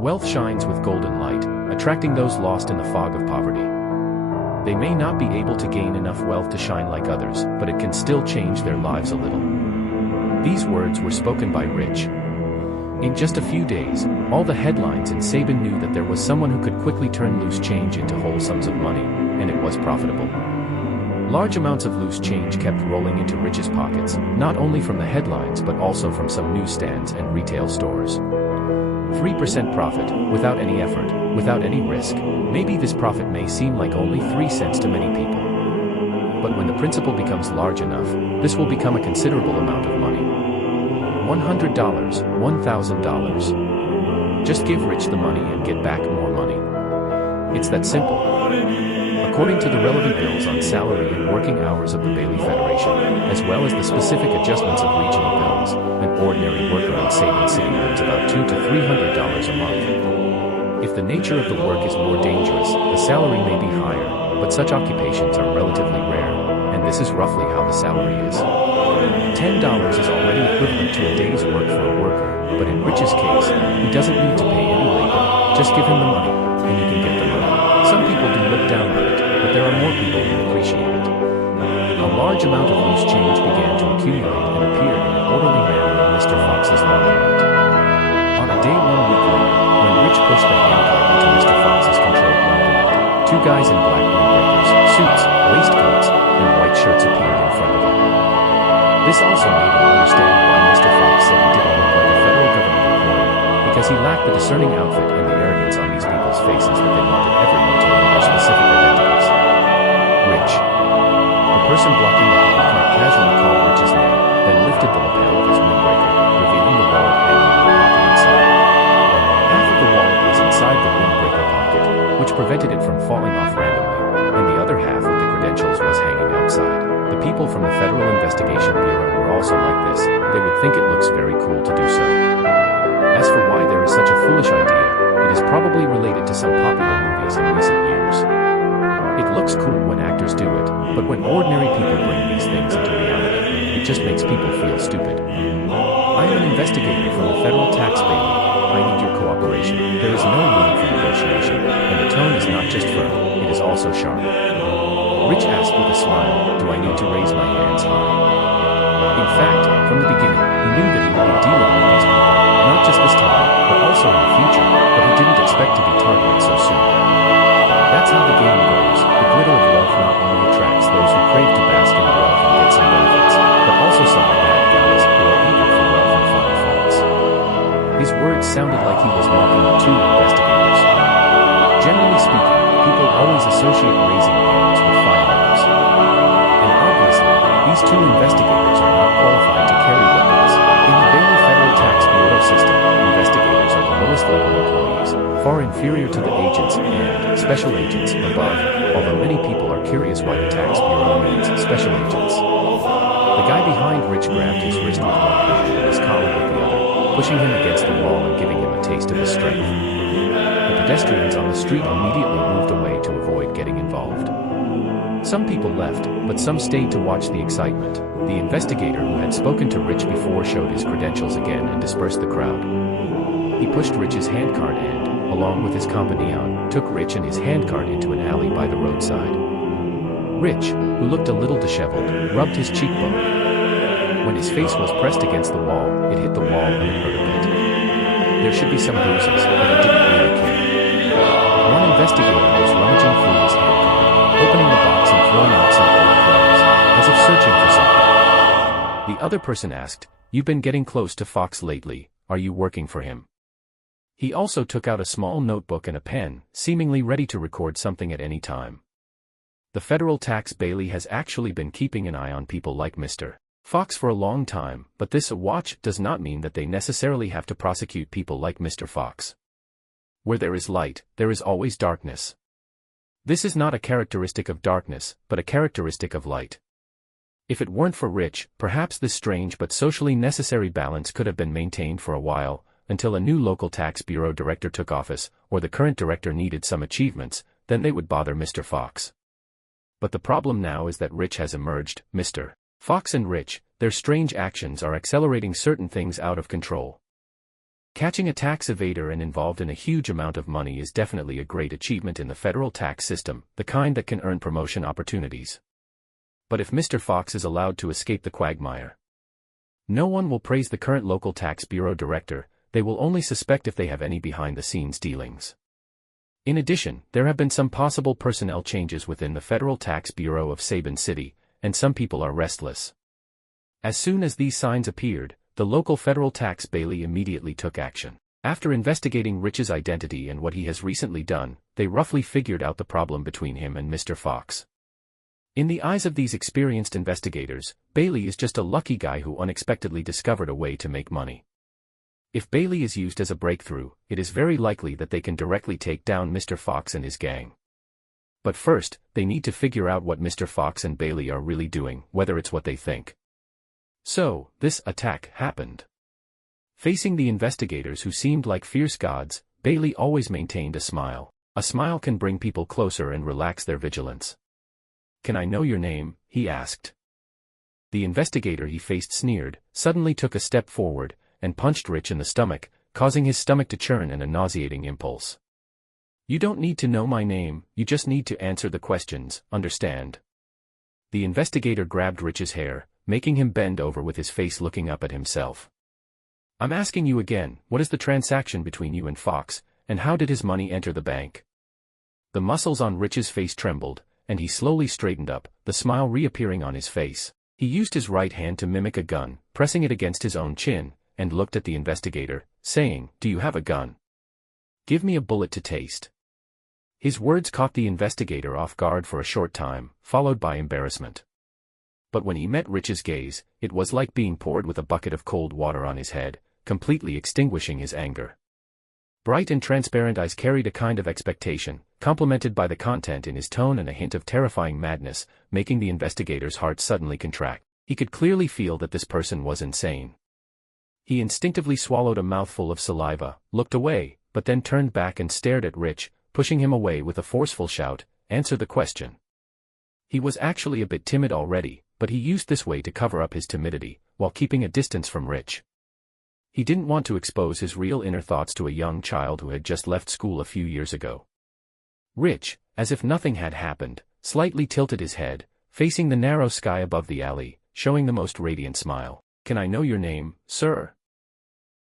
Wealth shines with golden light, attracting those lost in the fog of poverty. They may not be able to gain enough wealth to shine like others, but it can still change their lives a little. These words were spoken by Rich. In just a few days, all the headlines in Sabin knew that there was someone who could quickly turn loose change into whole sums of money, and it was profitable. Large amounts of loose change kept rolling into Rich's pockets, not only from the headlines but also from some newsstands and retail stores. 3% profit, without any effort, without any risk. Maybe this profit may seem like only 3 cents to many people. But when the principal becomes large enough, this will become a considerable amount of money. $100, $1,000. Just give Rich the money and get back more money. It's that simple. According to the relevant bills on salary and working hours of the Bailey Federation, as well as the specific adjustments of regional bills, an ordinary worker in Sabin City earns about $200 to $300 a month. If the nature of the work is more dangerous, the salary may be higher, but such occupations are relatively rare, and this is roughly how the salary is. $10 is already equivalent to a day's work for a worker, but in Rich's case, he doesn't need to pay any labor, just give him the money, and you can get the money. Some people do look down on it, but there are more people who appreciate it. A large amount of loose change began to accumulate and appear in an orderly manner in Mr. Fox's laundromat. On a day 1 week later, when Rich pushed the handcart into Mr. Fox's controlled laundromat, 2 guys in black windbreakers, suits, waistcoats, and white shirts appeared in front of him. This also made him understand why Mr. Fox said he didn't look like a federal government employee, because he lacked the discerning outfit and the arrogance on these people's faces that they wanted everyone to know their specific identities. Rich. The person blocking the handcart casually called Rich's name, then lifted the lapel of his windbreaker, revealing the wallet hanging in the pocket inside. Half of the wallet was inside the windbreaker pocket, which prevented it from falling off randomly, and the other half with the credentials was hanging outside. The people from the Federal Investigation Bureau were also like this. They would think it looks very cool to do so. As for why there is such a foolish idea, it is probably related to some popular movies in recent years. It looks cool when actors do it, but when ordinary people bring these things into reality, it just makes people feel stupid. I am an investigator from the Federal Tax Bailey. I need your cooperation. There is no room for negotiation, and the tone is not just firm, it is also sharp. Rich asked with a smile, do I need to raise my hands high? In fact, from the beginning, he knew that he would be dealing with these people, not just this time, but also in the future, but he didn't expect to be targeted so soon. That's how the game goes. The glitter of wealth not only attracts those who crave to bask in wealth and get some benefits, but also some bad guys who are eager for wealth and find faults. His words sounded like he was mocking the 2 investigators. Generally speaking, people always associate raising hands with firearms. And obviously, these 2 investigators are not qualified to carry weapons. In the Bailey Federal Tax Bureau system, investigators are the lowest level employees, far inferior to the agents and special agents above, although many people are curious why the Tax Bureau needs special agents. The guy behind Rich grabbed his wrist with one hand and his collar with the other, pushing him against the wall and giving him a taste of his strength. The pedestrians on the street immediately moved away to avoid getting involved. Some people left, but some stayed to watch the excitement. The investigator who had spoken to Rich before showed his credentials again and dispersed the crowd. He pushed Rich's handcart and, along with his companion, took Rich and his handcart into an alley by the roadside. Rich, who looked a little disheveled, rubbed his cheekbone. When his face was pressed against the wall, it hit the wall and it hurt a bit. There should be some bruises, but he didn't really care. One investigator was rummaging through his handcart, opening the box and throwing out some old clothes, as if searching for something. The other person asked, "You've been getting close to Fox lately, are you working for him?" He also took out a small notebook and a pen, seemingly ready to record something at any time. The Federal Tax Bailey has actually been keeping an eye on people like Mr. Fox for a long time, but this watch does not mean that they necessarily have to prosecute people like Mr. Fox. Where there is light, there is always darkness. This is not a characteristic of darkness, but a characteristic of light. If it weren't for Rich, perhaps this strange but socially necessary balance could have been maintained for a while, until a new local tax bureau director took office, or the current director needed some achievements, then they would bother Mr. Fox. But the problem now is that Rich has emerged. Mr. Fox and Rich, their strange actions are accelerating certain things out of control. Catching a tax evader and involved in a huge amount of money is definitely a great achievement in the federal tax system, the kind that can earn promotion opportunities. But if Mr. Fox is allowed to escape the quagmire, no one will praise the current local tax bureau director, they will only suspect if they have any behind-the-scenes dealings. In addition, there have been some possible personnel changes within the Federal Tax Bureau of Sabin City, and some people are restless. As soon as these signs appeared, the local federal tax bailee immediately took action. After investigating Rich's identity and what he has recently done, they roughly figured out the problem between him and Mr. Fox. In the eyes of these experienced investigators, Bailey is just a lucky guy who unexpectedly discovered a way to make money. If Bailey is used as a breakthrough, it is very likely that they can directly take down Mr. Fox and his gang. But first, they need to figure out what Mr. Fox and Bailey are really doing, whether it's what they think. So, this attack happened. Facing the investigators who seemed like fierce gods, Bailey always maintained a smile. A smile can bring people closer and relax their vigilance. "Can I know your name?" he asked. The investigator he faced sneered, suddenly took a step forward, and punched Rich in the stomach, causing his stomach to churn in a nauseating impulse. "You don't need to know my name, you just need to answer the questions, understand?" The investigator grabbed Rich's hair, making him bend over with his face looking up at himself. "I'm asking you again, what is the transaction between you and Fox, and how did his money enter the bank?" The muscles on Rich's face trembled, and he slowly straightened up, the smile reappearing on his face. He used his right hand to mimic a gun, pressing it against his own chin, and looked at the investigator, saying, "Do you have a gun? Give me a bullet to taste." His words caught the investigator off guard for a short time, followed by embarrassment. But when he met Rich's gaze, it was like being poured with a bucket of cold water on his head, completely extinguishing his anger. Bright and transparent eyes carried a kind of expectation, complemented by the content in his tone and a hint of terrifying madness, making the investigator's heart suddenly contract. He could clearly feel that this person was insane. He instinctively swallowed a mouthful of saliva, looked away, but then turned back and stared at Rich, pushing him away with a forceful shout, "Answer the question." He was actually a bit timid already, but he used this way to cover up his timidity, while keeping a distance from Rich. He didn't want to expose his real inner thoughts to a young child who had just left school a few years ago. Rich, as if nothing had happened, slightly tilted his head, facing the narrow sky above the alley, showing the most radiant smile. "Can I know your name, sir?"